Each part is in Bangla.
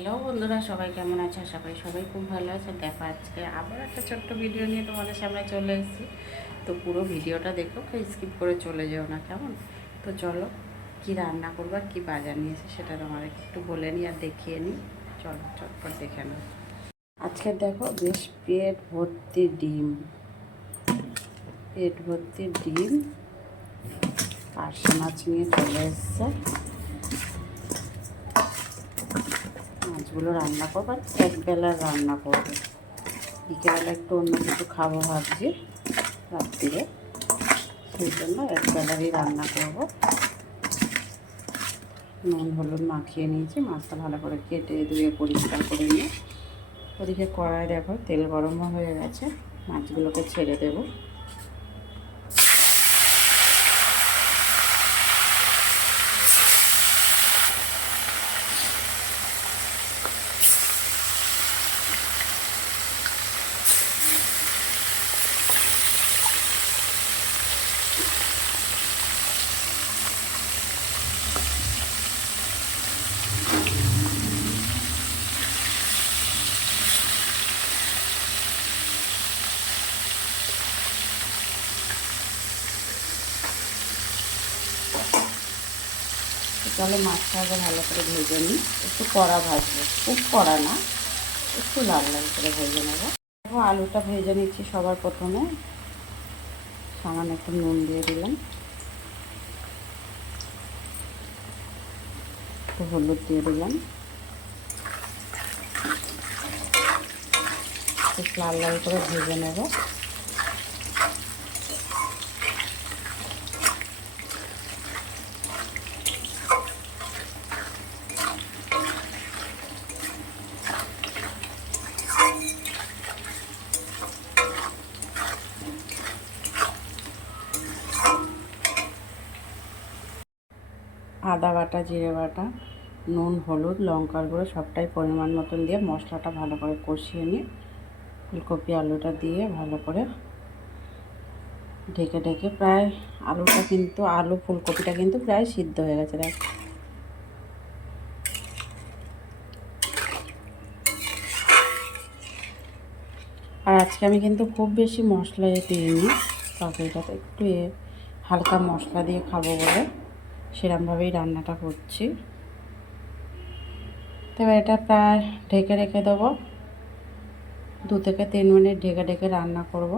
হ্যালো বন্ধুরা, সবাই কেমন আছে? আশা করি সবাই খুব ভালো আছে। দেখো, আজকে আবার একটা ছোট্ট ভিডিও নিয়ে তোমাদের সামনে চলে এসেছি। তো পুরো ভিডিওটা দেখো, কেউ স্কিপ করে চলে যেও না, কেমন? তো চলো, কি রান্না করবো আর কী বাজার নিয়েছে সেটা তোমাদেরকে একটু বলে নিই আর দেখিয়ে নিই। চলো চটপট দেখে নাও। আজকে দেখো, বেশ পেট ভর্তি ডিম, পার্শে মাছ নিয়ে চলে এসছে। মাছগুলো রান্না করবো আর একবেলার রান্না করবো। বিকেলবেলা একটু অন্য কিছু খাবো ভাবছি রাত্রিরে, সেই জন্য একবেলারই রান্না করব। নুন হলুদ মাখিয়ে নিয়েছি, মাছটা ভালো করে কেটে ধুয়ে পরিষ্কার করে নিয়ে ওদিকে কড়াই দেখো তেল গরমও হয়ে গেছে, মাছগুলোকে ছেড়ে দেবো। তাহলে মাছটা আগে ভালো করে ভেজে নিই, একটু কড়া ভাজবো, খুব কড়া না, একটু লাল লাল করে ভেজে নেবো। দেখো, আলুটা ভেজে নিচ্ছি। সবার প্রথমে সামান্য একটু নুন দিয়ে দিলাম, একটু হলুদ দিয়ে দিলাম, একটু লাল লাল করে ভেজে নেব। আদা বাটা, জিরে বাটা, নুন, হলুদ, লঙ্কার গুঁড়ো সবটাই পরিমাণ মতন দিয়ে মশলাটা ভালো করে কষিয়ে নিয়ে ফুলকপি আলুটা দিয়ে ভালো করে ঢেকে ঢেকে প্রায় আলু ফুলকপিটা কিন্তু প্রায় সিদ্ধ হয়ে গেছে। দেখ, আর আজকে আমি কিন্তু খুব বেশি মশলা দিইনি, তরকারিটাতে একটু হালকা মশলা দিয়ে খাবো বলে সেরকমভাবেই রান্নাটা করছি। তো এটা প্রায় ঢেকে রেখে দেবো, 2 থেকে 3 মিনিট ঢেকে ঢেকে রান্না করব।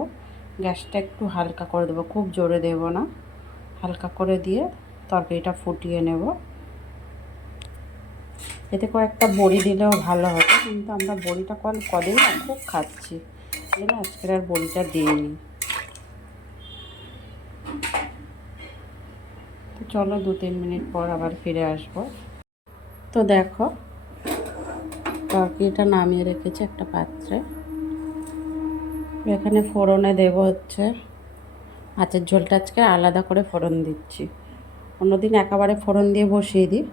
গ্যাসটা একটু হালকা করে দেবো, খুব জোরে দেব না, হালকা করে দিয়ে তরকারিটা ফুটিয়ে নেব। এতে কয়েকটা বড়ি দিলেও ভালো হতো, কিন্তু আমরা বড়িটা কদিন না খুব খাচ্ছি, এই জন্য আজকের আর বড়িটা দিইনি। তো চলো 2-3 মিনিট পর আবার ফিরে আসব। তো দেখো, তরকারিটা নামিয়ে রেখেছি একটা পাত্রে। এখানে ফোড়নে দেব হচ্ছে মাছের ঝোলটা আজকে আলাদা করে ফোড়ন দিচ্ছি। অন্যদিন একেবারে ফোড়ন দিয়ে বসিয়ে দিই,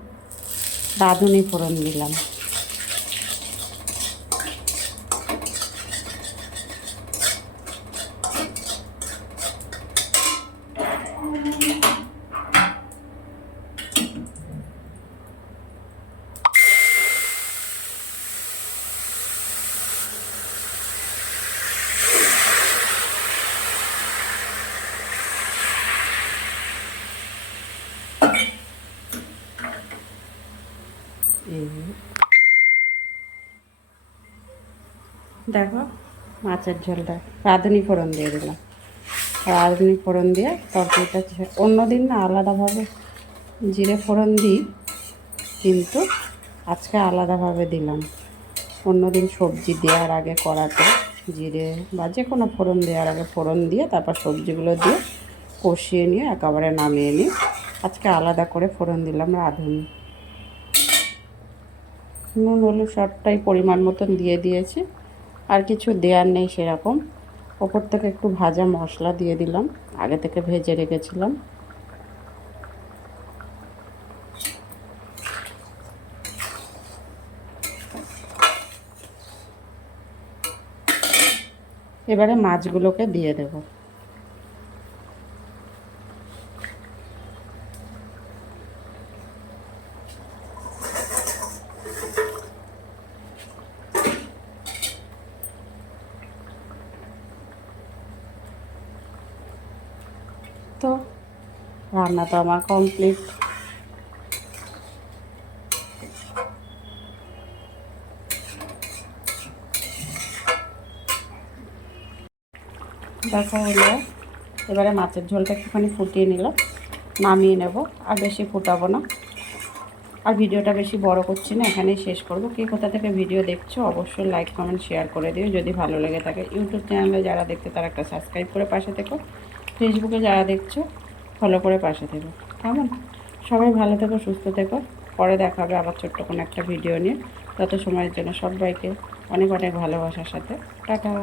রাঁধুনি ফোড়ন দিলাম। দেখো, মাছের ঝোলটা রাঁধুনি ফোড়ন দিয়ে দিলাম। রাঁধুনি ফোড়ন দিয়ে তরকারিটা অন্য দিন না আলাদাভাবে জিরে ফোড়ন দিই, কিন্তু আজকে আলাদাভাবে দিলাম। অন্য দিন সবজি দেওয়ার আগে কড়াতে জিরে বা যে কোনো ফোড়ন দেওয়ার আগে ফোড়ন দিয়ে তারপর সবজিগুলো দিয়ে কষিয়ে নিয়ে একেবারে নামিয়ে নিই। আজকে আলাদা করে ফোড়ন দিলাম রাঁধুনি। নুন হলুদ সবটাই পরিমাণ মতন দিয়ে দিয়েছি, আর কিছু দেওয়ার নেই সেরকম। ওপর থেকে একটু ভাজা মশলা দিয়ে দিলাম, আগে থেকে ভেজে রেখেছিলাম। এবারে মাছগুলোকে দিয়ে দেব। তো রান্না তো আমার কমপ্লিট। দেখো হলো, এবারে মাছের ঝোলটা একটুখানি ফুটিয়ে নিলাম, নামিয়ে নেব। আর বেশি ফুটাবো না, আর ভিডিওটা বেশি বড় করছি না, এখানেই শেষ করব। কে কোথা থেকে ভিডিও দেখছো অবশ্যই লাইক কমেন্ট শেয়ার করে দিও যদি ভালো লেগে থাকে। ইউটিউব চ্যানেলে যারা দেখতে তারা একটা সাবস্ক্রাইব করে পাশে থেকো, ফেসবুকে যারা দেখছো ফলো করে পাশে থেকো। কেমন? সবাই ভালো থেকো, সুস্থ থেকো। পরে দেখা হবে আবার ছোট্ট কোনো একটা ভিডিও নিয়ে। তত সময়ের জন্য সবাইকে অনেক অনেক ভালোবাসার সাথে টাটা।